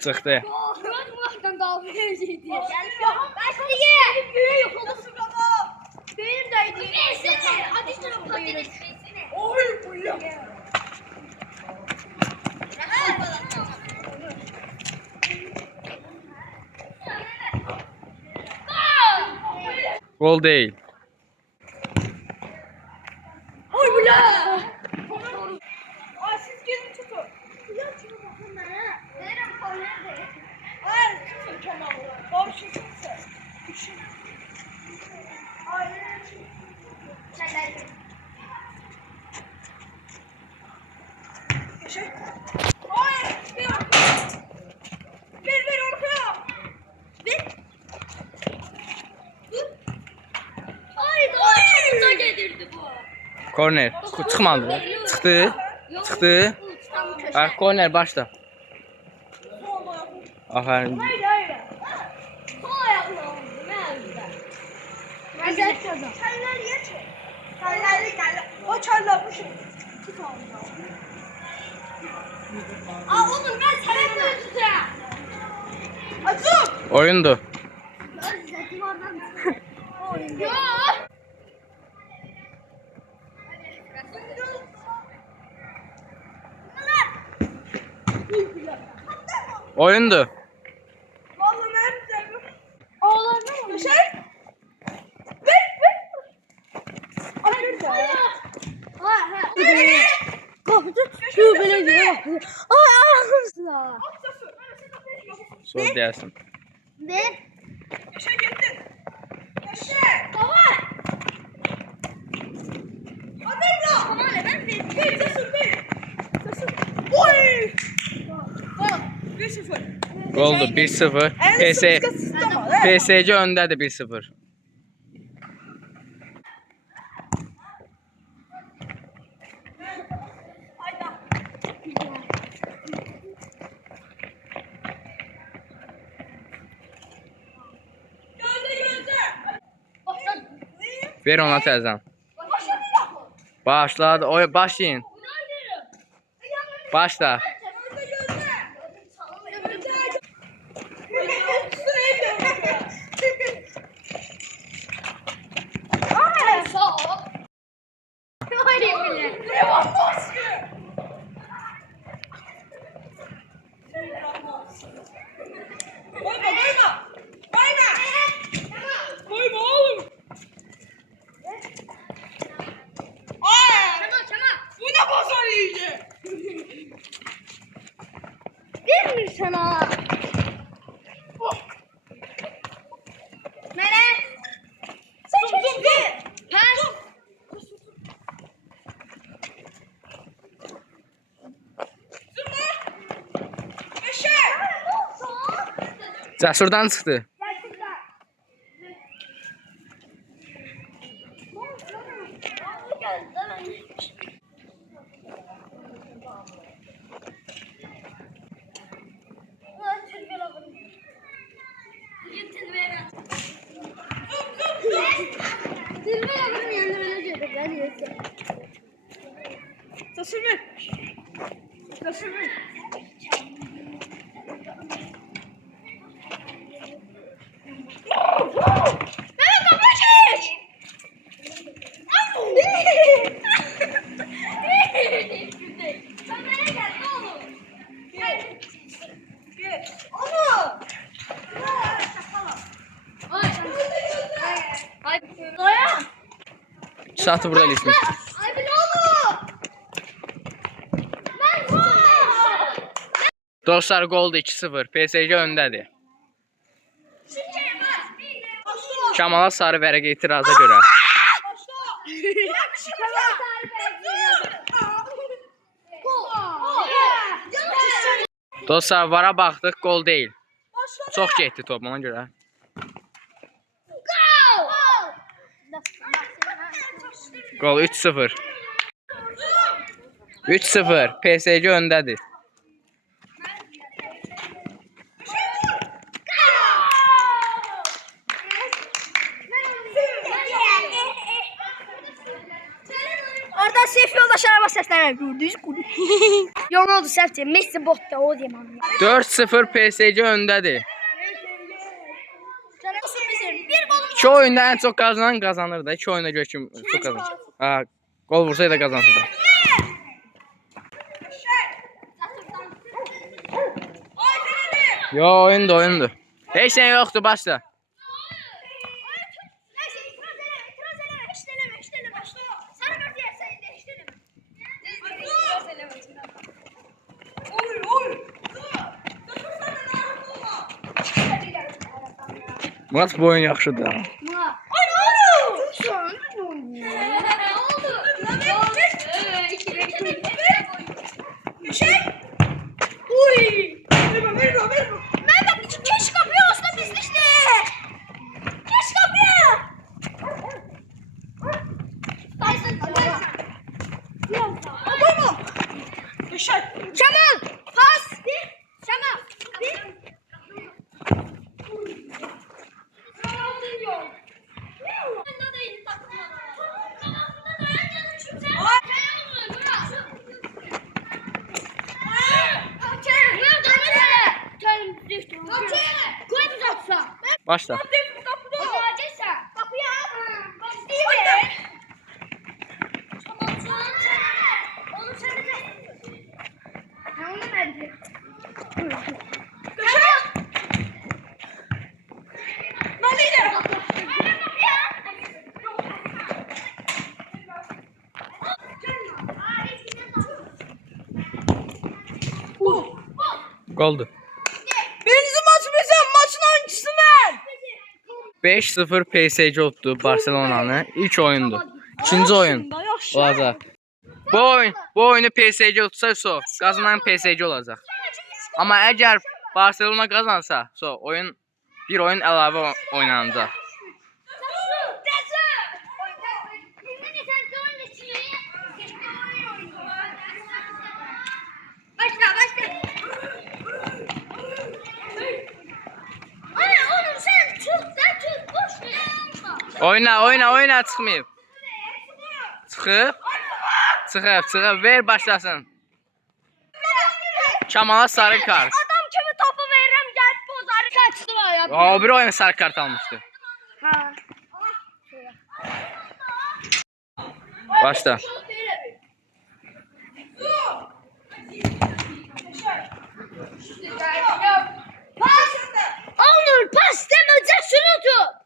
Çıxdı. Gol değil. Korner. Çıxmadı. Çıxdı. Çıxdı. Korner başla. Aferin. Oyundu. Oyundu. Sol dersin. Oldu 1-0. PSG öndədir 1-0. Ver ona təzən. Başladı. Başlayın. Başla. Cəsurdan çıxdı. Şatı burada ilişmiş. Dostlar golda 2-0. PSG öndədir. Kamala sarı vərəq etiraza görə. Dostlar vara baxdıq, gol deyil. Çox getdi top ona görə. Gol 3-0. 3-0. PSG öndədir. Oradan seyf yoldaşlar araba səslənir. Gördünüz mü? Yolun oldu səhvcə. Messi botda o deyəm. 4-0 PSG öndədir. Bir gol. 2 oyunda ən çox qazanan qazanır da. 2 oyuna görə kim çox qazanır. Ha, gol vursaydı da qazansın da. Yo, oyundur. Heç nə yoxdur, başla. Murat bu oyun yaxşıdır. Kemal! Pas! Kemal! Başla. Goldu. Birinci maç bizim, maçın hangisi ben? 5-0 PSG oldu Barcelona'nı. İlk oyundu. İkinci oyun olacaq. Bu oyunu PSG tutsa, qazanan PSG olacaq. Amma əgər Barcelona qazansa, bir oyun əlavə oynanacaq. Oyna çıxmayıb. Çıxıb, ver başlasın. Kamala sarı kart. Adam kimi topu verirəm, gəlib bozarı kaçdılar ya. O bir oyun sarı kart almışdı. Ha. Başla. Pas! Olur, pas demeyecek şunu tut.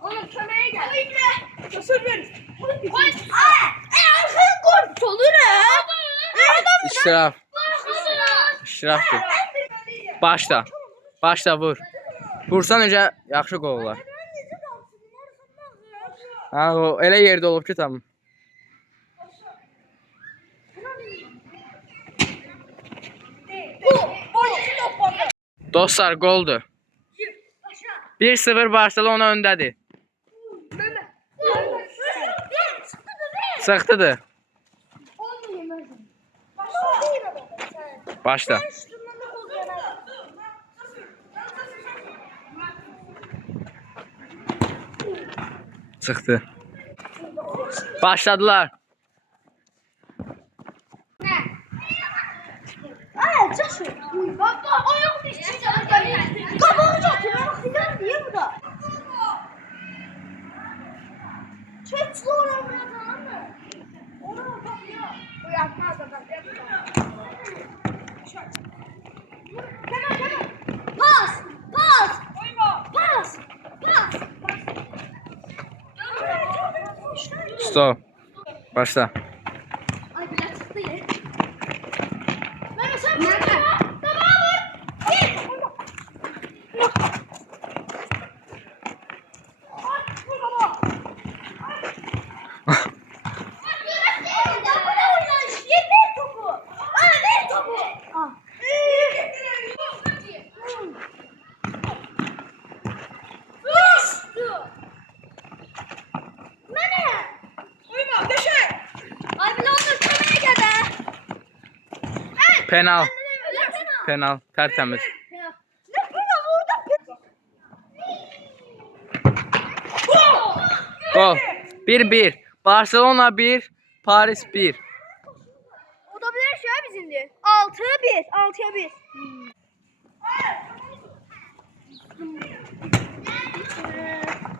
Onun kömeğe gel. Kasır ver. Arkaya gol olur ha. İştirafdır. Başla vur. Vursan necə yaxşı qol olar. Ha, o elə yerdə olub ki, tamam. Dostlar, goldur. 1-0 Barcelona öndədir. Sıxtıdır. Başla. Sıxdı. Başladılar. Baba ayak düştü. Kapağı çatıyor. Niye bu da? Çeçli oranı tamam mı? Ona bak ya. Bu yapmaz da bak yapmaz. Kemal. Pas. Stop. Başla. Ay biraz çıktı ya. Nerede? Tamam mı? Git. Penal. Penal. Tertemiz. Gol. 1-1. Barcelona 1, Paris 1. O da bilir şey bizimdi. 6-1. 6'ya 1.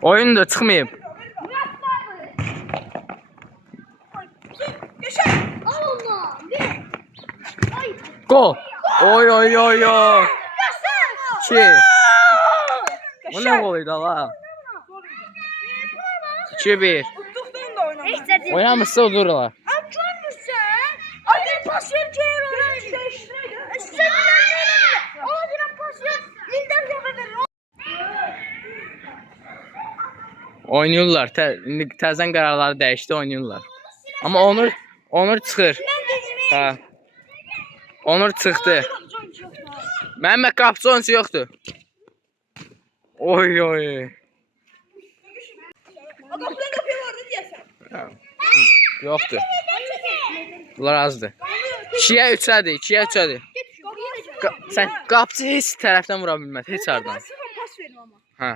Oyun da çıxmayıb. Al onu. Ay. Gol. Oy oy oy oy. 2. Bu ne goluydu la? 2-1. Oynamışsa udurlar. Oynayırlar. İndi təzən qərarları dəyişdi, oynayırlar. Amma Onur çıxır. Hə. Onur çıxdı. Mənim qapıcı oyunçu yoxdur. Oy oy. Yoxdur. Bunlar azdır. 2-yə 3-ədir, 2-yə 3-ədir. Sən qapıcı heç tərəfdən vura bilməz, heç hardan. Hə.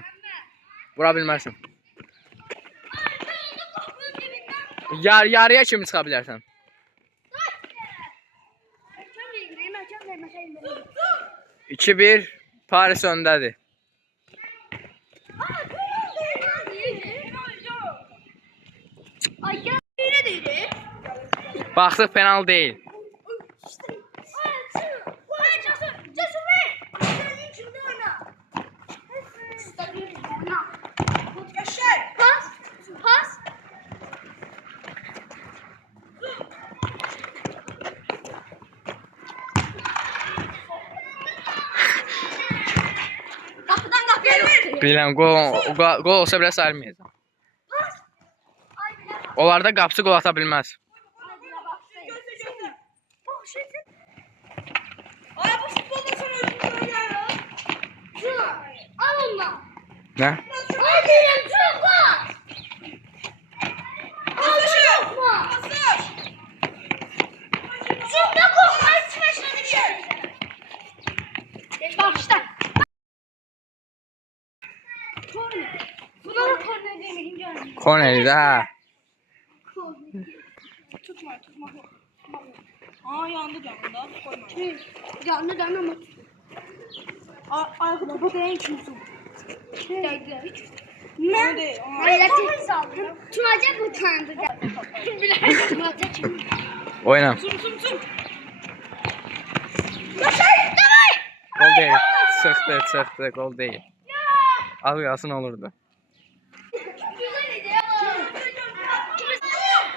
Vura bilməzsən. Yarıya kimi çıxa bilərsən? 2-1 Paris öndədir. Baxdıq penal deyil. Biləm, gol olsa belə sayılmayacaq. Onlarda qapıcı gol ata bilməz. Nə? Korneli də. Tutma. Aa yandı canında. Canlı ama. Ayakta bu değil kimsin? Ne? Tutacak mı tanıdı? Oyna. Zum. Gol deyil. Çıxdı, gol deyil. Az qalsın olurdu.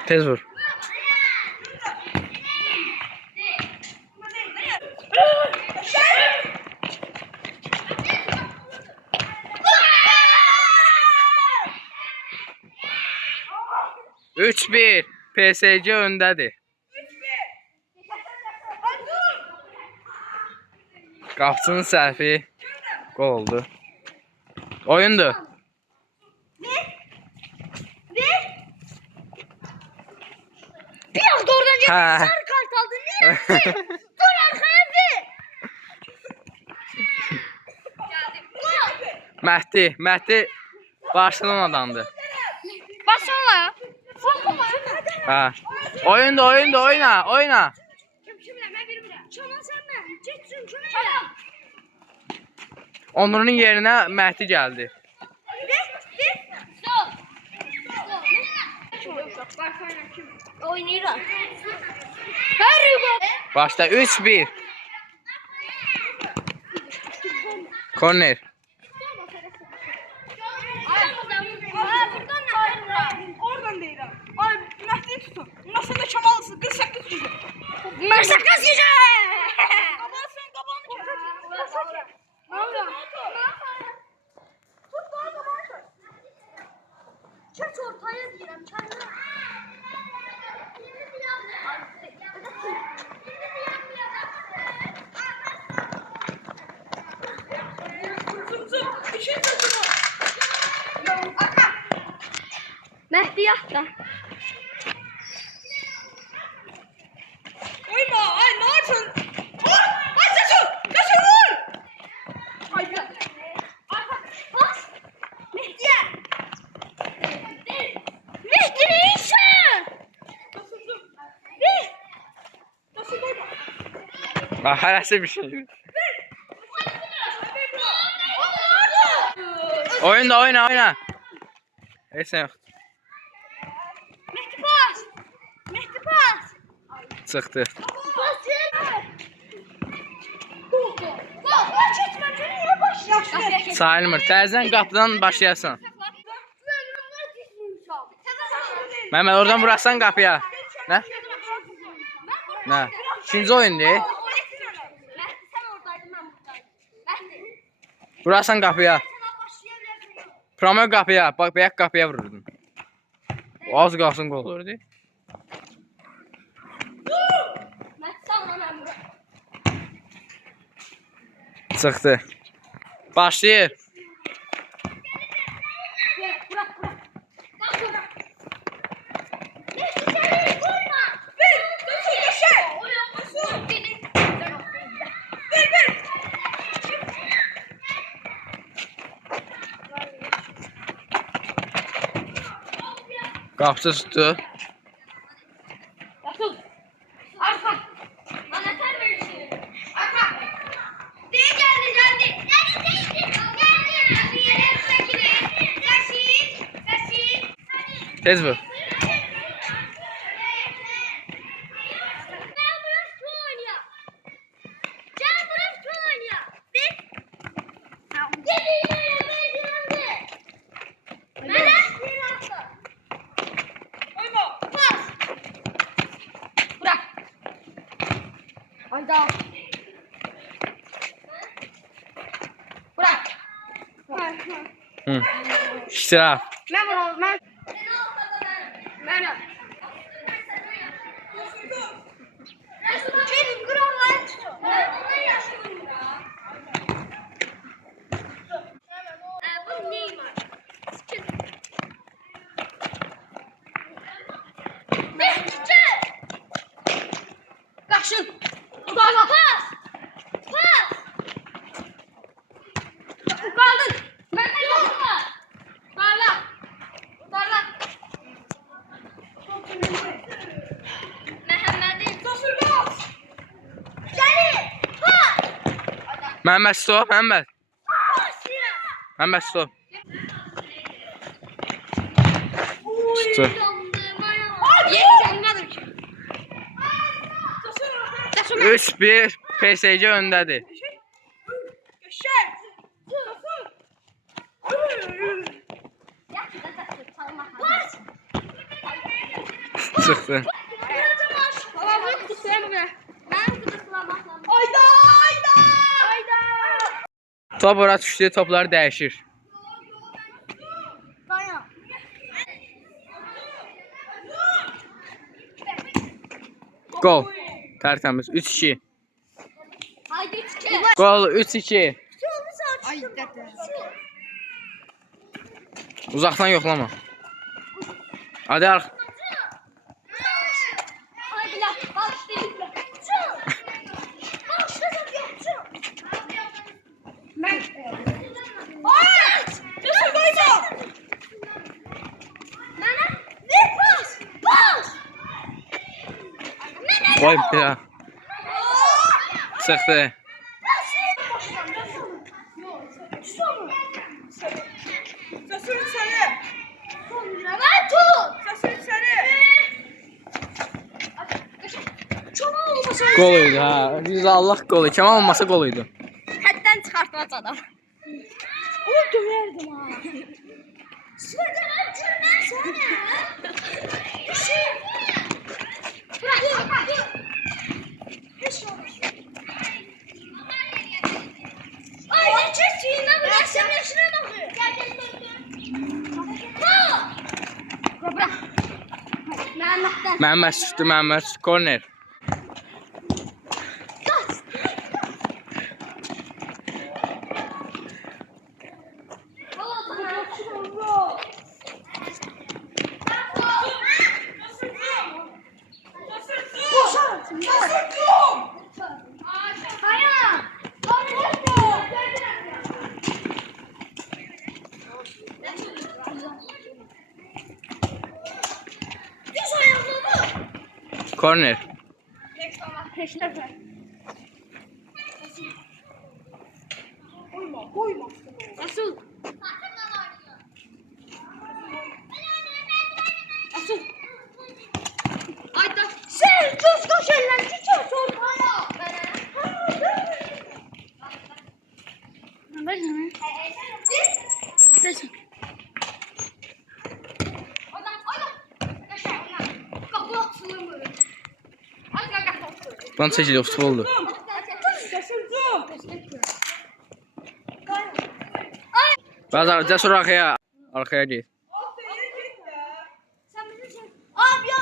Tez vur. Üç bir. PSG öndədir. Qapıcının səhvi gol oldu. Oyundur. Bir hafta oradan gelip Ha. sarı kart aldın. Ne yaptın? Dur arkaya bir. Məhdi Barcelona'dandı. Başla. Ha. Oyunda oyna. Çaman sen ben. Çeksin şunu. Onur'un yerinə Məhdi gəldi. Oynayırlar. Her gol. Başda 3-1. Korner. Oradan değil ha. Ay Mehdi'yi tutun. Nasıl da çamalısın? 48 gücü. Mersakas güzel. Kaban sen kabanı Çek ortaya diyelim kendine. Mehdi yaptı. Koyma. Ay ne yapıyorsun? Ah, hərəsi bir şey. Oyna, oyna, oyna. Heç nə yoxdur. Mehdi pas. Mehdi pas. Çıxdı. Sayılmır. Təzədən qapıdan başlayasan. Məhəmməd, oradan vurarsan qapıya. Nə? Nə? İkinci oyundur. Vurarsan qapıya. Promo qapıya. Bax, bəyək qapıya vururdun. Az qalsın qol olurdu. Çıxdı. Başlayır. Qapısı tutdu. Tez vur. Hayda. Bırak. Hı. İştiraf. Ben bunu ben. Ben. Gelin kurallar. Bu neyim var? Kaçın. Pas. Pas. Kaldın. Ben de yoksa. Darla. Darla. Mehmet'in. Gelin. Pas. Məhəmməd stop, Məhəmməd. Məhəmməd stop. Tutdu. Yetişemedim ki. 3-1 PSG öndədir. Çıxdı. Top ora düşdü, toplar dəyişir. Gol. Tərtəmiz. 3-2. Gol 3-2. Uzaqdan yoxlama. Hadi arx. Qoy bir daha. Çıxdı. Gol idi ha. Yüz Allah gol. Kemal olmasa gol idi. Həddən çıxartmaz adam. O döyərdim ha. Sürəcəm gülmən sənə. Düşün. Bırak. Heç olmaz. Ay, çəçiyinə bırak. Sən yaşına baxır. Bırak. Məhəmməd çıxdı, Məhəmməd korner. Korner. Koyma. Asıl. Asıl. Ayda. Sen çok koş eller. Çok çok. Ver sana. Versin. Kapı açılır böyle. Hadi gel gel. Lan çəkil futboldur. Bazar cəsur arxaya get. Sen bizi çek. Abi ya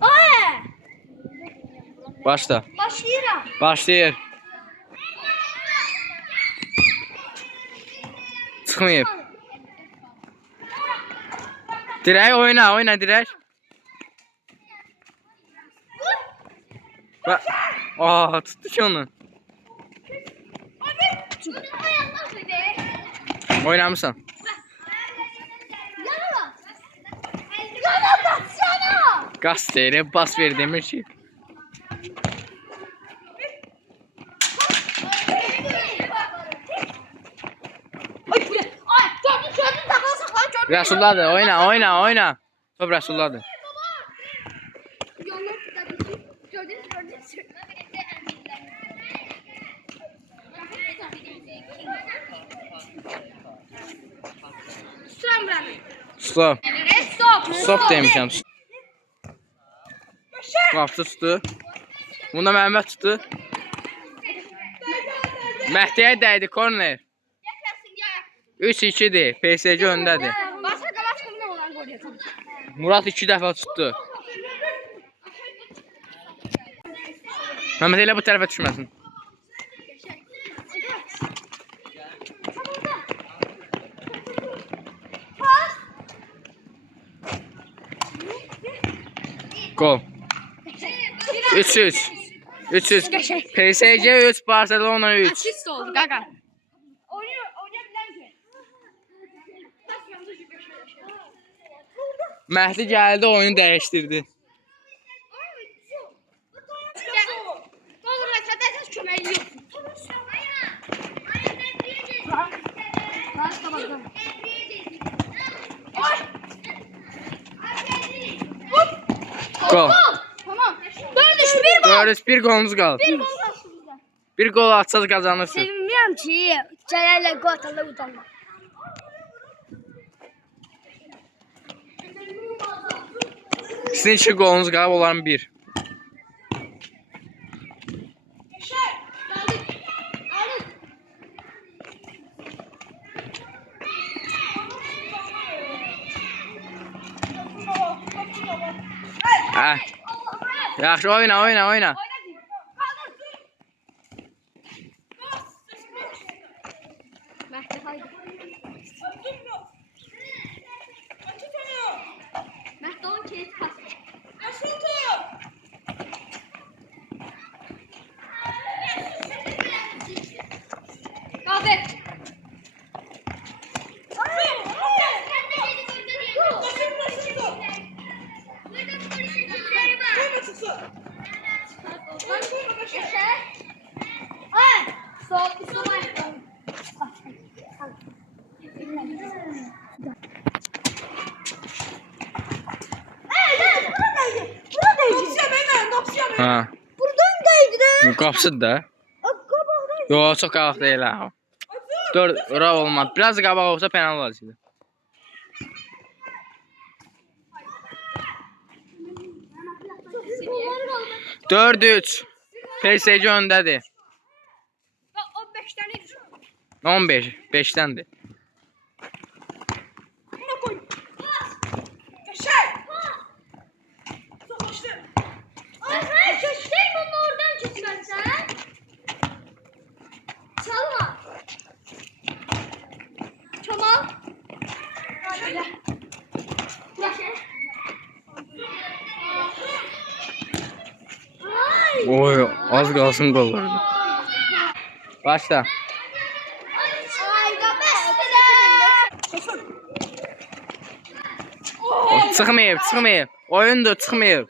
Ay! Başla. Başlayıram. Başlayır. Çıxmayıb. Dirək oyna dirək. Tutdu ki onu. Oynamısan. Yana baksana. Qas deyir, bas ver demir ki. Ay buraya. Ay gördün takılı saklan gördün. Rəsulladır, oyna. Top Rəsulladır. Gördünüz. Tuturam buranı. Stop. Stop. Stop demişəm. Qapısı tutdu. Bunda Məhəmməd tutdu. Məhdiyə dəydi, korner. 3-2'dir. PSG öndədir. Başka olan gol yapalım. Murat 2 dəfə tutdu. Məhəmməd elə bu tərəfə düşməsin. Gol. 3-3. 3-3. PSG 3, Barcelona 3. Asist oldu gaga. Oynayabilen ki. Məhdi gəldi, oyunu dəyişdirdi. Olur arkadaşlar kömeği yok. Gol. Tamam. 4-3 1 gol. 4-3 golumuz qaldı. 1 gol kaldı bizde. Bir gol atsaz kazanırsın. Sevinmiyorum ki Celal'le gol atarlar utanma. Sizin 2 golunuz qalıb, onların 1. Yaxşı, oyna. Mehdi haydi. Mehdi on kilit pas. Kahve. Ha. Buradan değdi. Qapısıdır da. Yox, çox qabaq deyil ha. 4 ora olmaz. Biraz qabaq olsa penal olacaqdı. Dörd 3. PSG öndədir. O 5 tane 15. 5'tendir. Buna koy. Yaşar. Savaştı. Ay köşkey bunu oradan çıkarsan. Çalma. Çamal. Şöyle. Oy, az qalsın gol olurdu. Başla. Ay gabe. Çıxmayıb. Oyundur, çıxmayıb.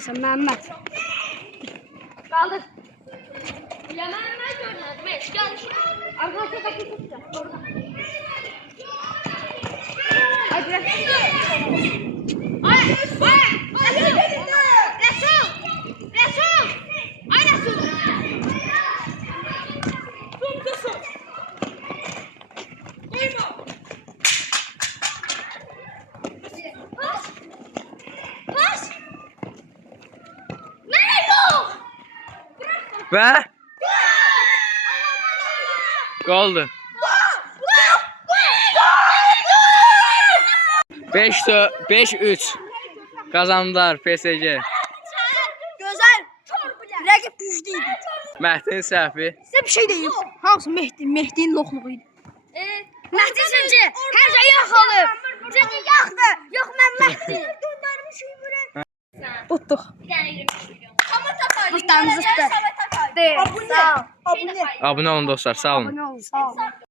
alırsan Məhəmməd. Qaldır. Ya ben görmedim. Eş gel. Arkadaşlar tutacağım. Hadi. Ay, Resul. Resul. Ay Resul. Tumtusun. Duyma. Baş. Nereye yok? Və qaldı. 5-3 kazandılar PSG. Gözəl. Rəqib güclü idi. Məhdinin səhvi. Sizə bir şey deyim. Hamısı Mehdi'nin loxluğu idi. Mehdi sizce her şey yaxalır. Çünkü yaxdı. Yox mən Mehdi. Göndermişim buraya. Tutduq. Bir tane 25 milyon. Fırtanızı tutdu. Abone. Abunə olun dostlar, sağ olun. Abone olun. Sağ olun.